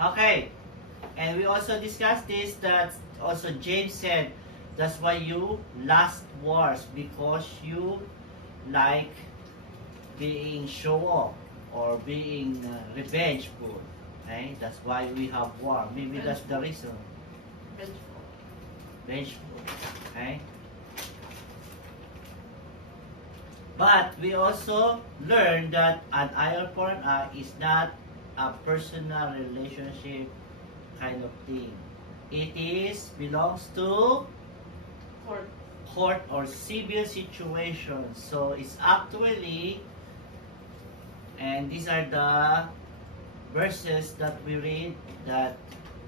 Okay. And we also discussed this, that also James said, that's why you last wars, because you like being show off or being revengeful. Okay? That's why we have war. Maybe that's the reason. Vengeful. Okay? But we also learned that an eye for an eye is not a personal relationship kind of thing. It is belongs to court or civil situation. So it's actually, and these are the verses that we read that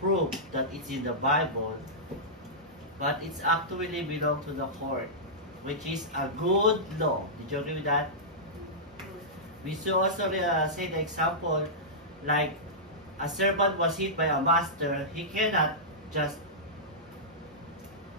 prove that it's in the Bible, but it's actually belong to the court, which is a good law. Did you agree with that? We should also say the example, like a servant was hit by a master, he cannot just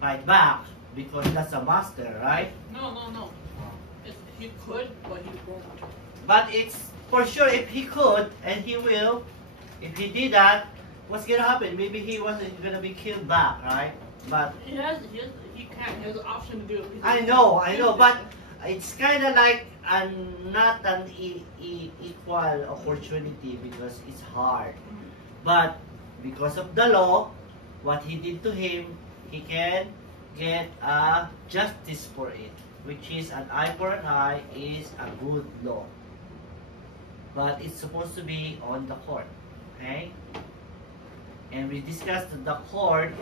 fight back because that's a master, right? No. He could, but he won't. But it's for sure if he could and he will, if he did that, what's gonna happen? Maybe he wasn't gonna be killed back, right? But he can. He has an option to do it. I know, but it's kind of like not an equal opportunity because it's hard. But because of the law, what he did to him, he can get a justice for it, which is an eye for an eye is a good law. But it's supposed to be on the court, okay? And we discussed that the court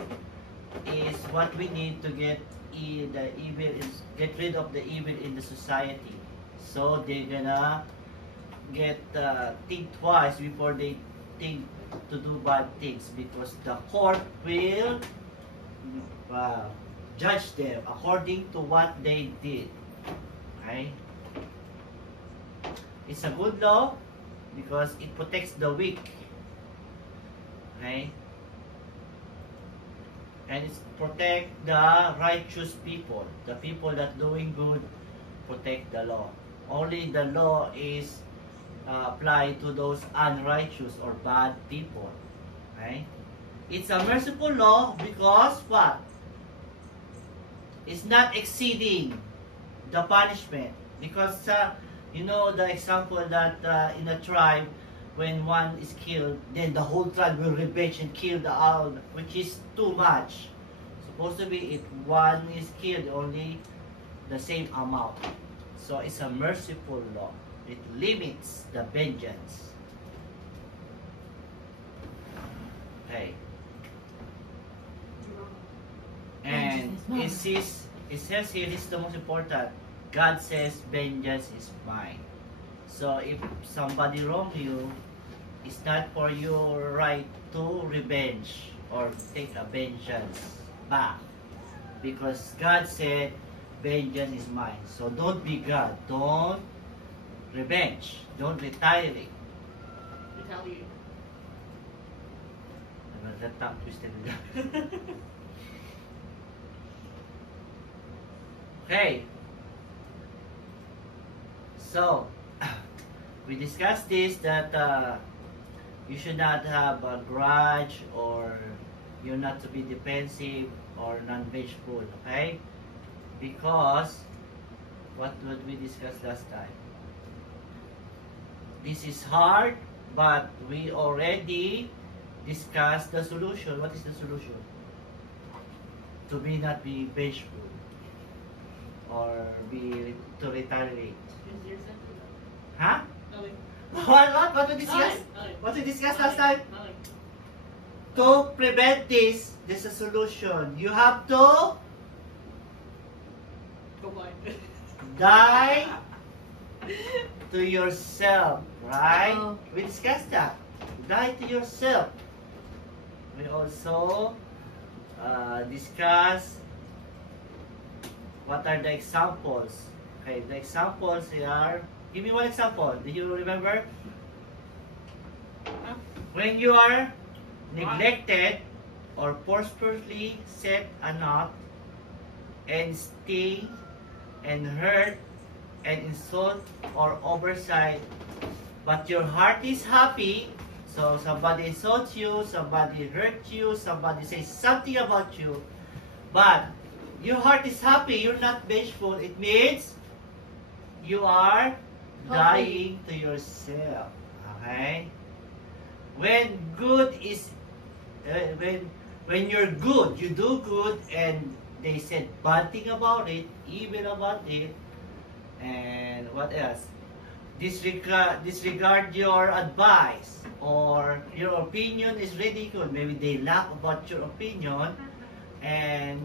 is what we need to get get rid of the evil in the society. So they're gonna get think twice before they think to do bad things, because the court will judge them according to what they did. Okay? It's a good law because it protects the weak. Okay? And it's protect the righteous people. The people that doing good protect the law. Only the law is applied to those unrighteous or bad people. Okay? It's a merciful law because what? It's not exceeding the punishment. Because you know the example that in a tribe, when one is killed, then the whole tribe will revenge and kill the other, which is too much. Supposed to be if one is killed, only the same amount. So it's a merciful law. It limits the vengeance. Okay. And it says here, this is the most important. God says, vengeance is mine. So if somebody wrong you, it's not for your right to revenge or take a vengeance back. Because God said, vengeance is mine. So don't be God. Don't revenge. Don't retaliate. Retaliate. That tongue twisted with that. Okay. So, we discussed this, that you should not have a grudge, or you're not to be defensive or non-vengeful, okay? Because, what did we discuss last time? This is hard, but we already discussed the solution. What is the solution? To not be vengeful or to retaliate. Huh? What we discussed? What we discussed last time? To prevent this, there's a solution. You have to die to yourself, right? We discussed that. Die to yourself. We also discussed what are the examples. Okay, the examples are, give me one example. Do you remember? When you are neglected or forcefully set a knot and sting and hurt and insult or oversight, but your heart is happy, So somebody insults you, somebody hurt you, somebody says something about you, but your heart is happy, you're not vengeful, it means you are dying to yourself. Okay? When good is, when you're good, you do good, and they said bad thing about it, evil about it, and what else? Disregard your advice, or your opinion is ridiculed. Maybe they laugh about your opinion, and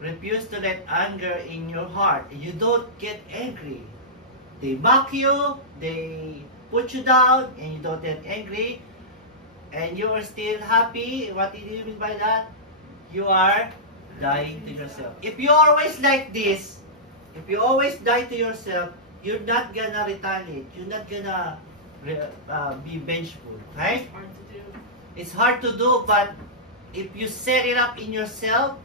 refuse to let anger in your heart. You don't get angry. They mock you, they put you down, and you don't get angry, and you are still happy. What do you mean by that? You are dying to yourself. If you always like this, if you always die to yourself, you're not gonna retaliate. You're not gonna be vengeful, right? Hard to do. It's hard to do, but if you set it up in yourself,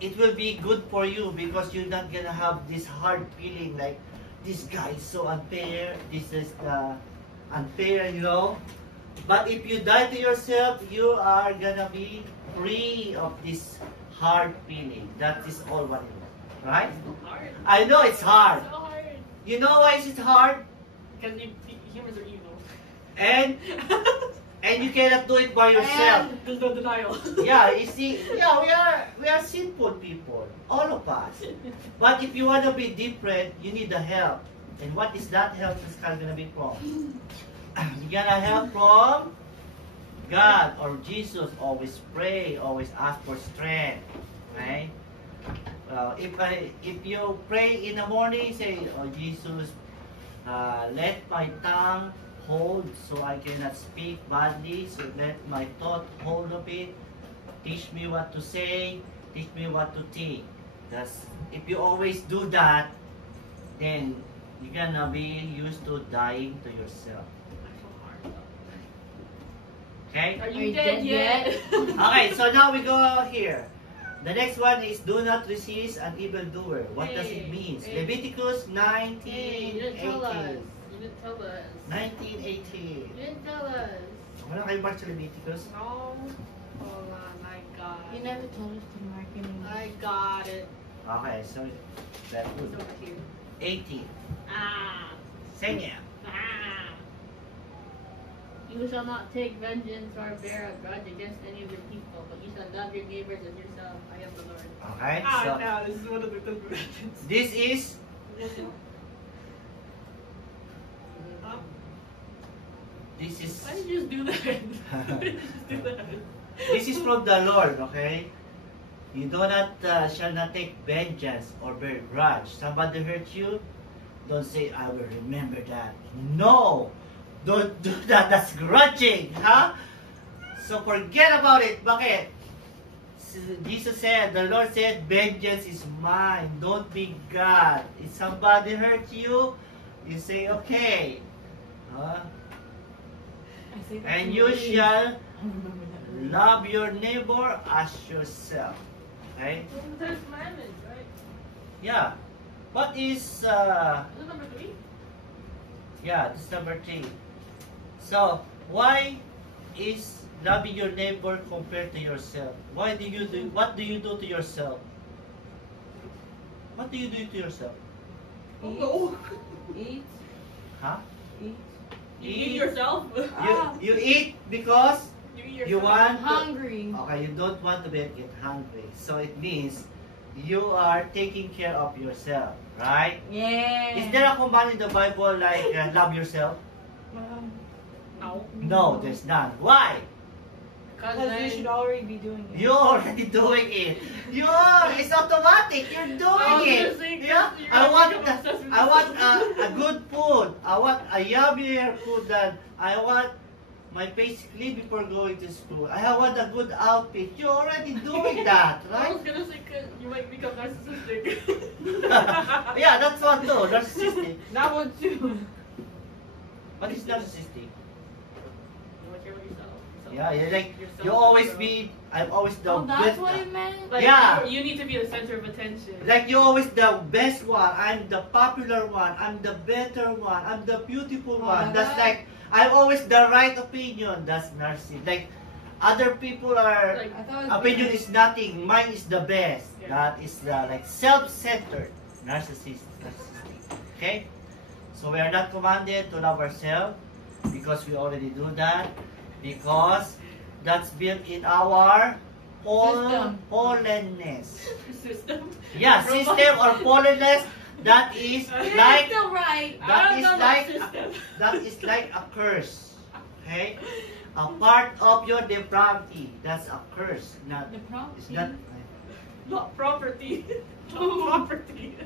it will be good for you, because you're not gonna have this hard feeling like, this guy is so unfair, this is unfair, you know. But if you die to yourself, you are gonna be free of this hard feeling. That is all what it is, right? It's hard. I know it's hard. So hard. You know why is it hard? Because humans are evil. And you cannot do it by yourself. And there's no denial. Yeah, you see, yeah, we are simple people, all of us. But if you want to be different, you need the help. And what is that help is gonna be from? You gotta help from God or Jesus. Always pray, always ask for strength. Right? If you pray in the morning, say, "Oh Jesus, let my tongue hold so I cannot speak badly, so let my thought hold of it. Teach me what to say, teach me what to think." If you always do that, then you're gonna be used to dying to yourself. That's so hard though. Okay? Are you dead yet? Okay, so now we go here. The next one is do not resist an evildoer. What does it mean? Hey. Leviticus Hey, you didn't tell us. 19:18. You didn't tell us. 19:18. You didn't tell us. Wala kayo mark sa Leviticus? No. Hold on, I got You it. never told us to mark it. I got it. Okay, so that's It's good. over here. 18. Ah. Say it. Ah. You shall not take vengeance or bear a grudge against any of your people, but you shall love your neighbors as yourself. I am the Lord. Okay, Ah, so no, this is one of the conversions. this is Why did you just do that? Why did you just do that? this is from the Lord, okay? You do not shall not take vengeance or bear grudge. Somebody hurt you, don't say I will remember that. No, don't do that. That's grudging, huh? So forget about it. Bakit? Jesus said, the Lord said, vengeance is mine. Don't be God. If somebody hurt you, you say okay. Huh? And you shall love your neighbor as yourself. Okay? Those are the Ten Commandments, right? Yeah. What is Is it number 3? yeah, this is number 3. So why is loving your neighbor compared to yourself? Why do you do what do you do to yourself? What do you do to yourself? Oh, no. Eat. Huh? Eat. You eat yourself? You eat because You eat yourself? you want to, Hungry. okay, you don't want to get hungry. So it means you are taking care of yourself, right? Yeah. Is there a command in the Bible like love yourself? No. No, there's none. Why? Because you should already be doing it. You're already doing it. It's automatic. You're doing it. Yeah. I want a good food. I want a yummier food than I want my face clean before going to school. I want a good outfit. You're already doing that, I right? was gonna say 'cause you might become narcissistic. Yeah, that's one too. Narcissistic. That one too. What is narcissistic? You want to care about yourself. Yeah, yeah, like Yourself you as always well. be. I'm always the Oh, that's best. what it meant? Like, Yeah. you need to be the center of attention. Like you always the best one. I'm the popular one. I'm the better one. I'm the beautiful Oh, one. That's that- like I'm always the right opinion. That's narcissism. Like other people are Like, I thought it was opinion weird. is nothing. Mine is the best. Yeah. That is the like self-centered narcissist. Okay. So we are not commanded to love ourselves because we already do that. Because that's built in our System. holiness. system. Yeah, Robot. system or holiness. That is You're like still right. that I don't is know about like system. that is like a curse. Okay, a part of your depravity. That's a curse. Not The prompt. it's not. Not property. Not property.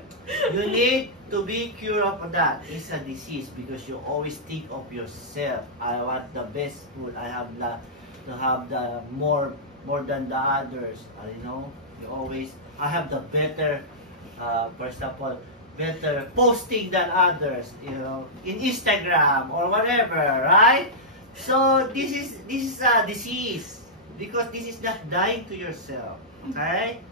You need to be cured of that. It's a disease because you always think of yourself. I want the best food. I have to have the more than the others. You know, you always. I have the better. For example, better posting than others. You know, in Instagram or whatever, right? So this is a disease because this is not dying to yourself. Okay.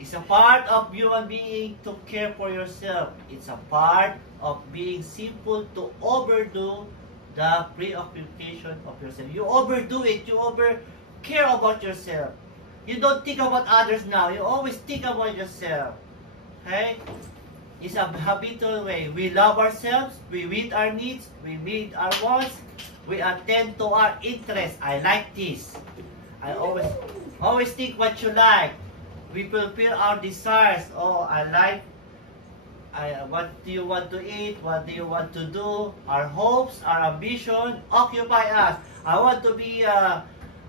It's a part of human being to care for yourself. It's a part of being simple to overdo the preoccupation of yourself. You overdo it. You over care about yourself. You don't think about others now. You always think about yourself. Okay? It's a habitual way. We love ourselves. We meet our needs. We meet our wants. We attend to our interests. I like this. I always think what you like. We fulfill our desires. Oh, what do you want to eat? What do you want to do? Our hopes, our ambition occupy us. I want to be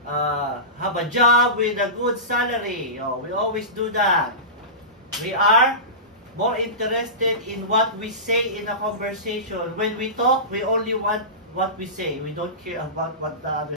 have a job with a good salary. Oh, we always do that. We are more interested in what we say in a conversation. When we talk, we only want what we say. We don't care about what the other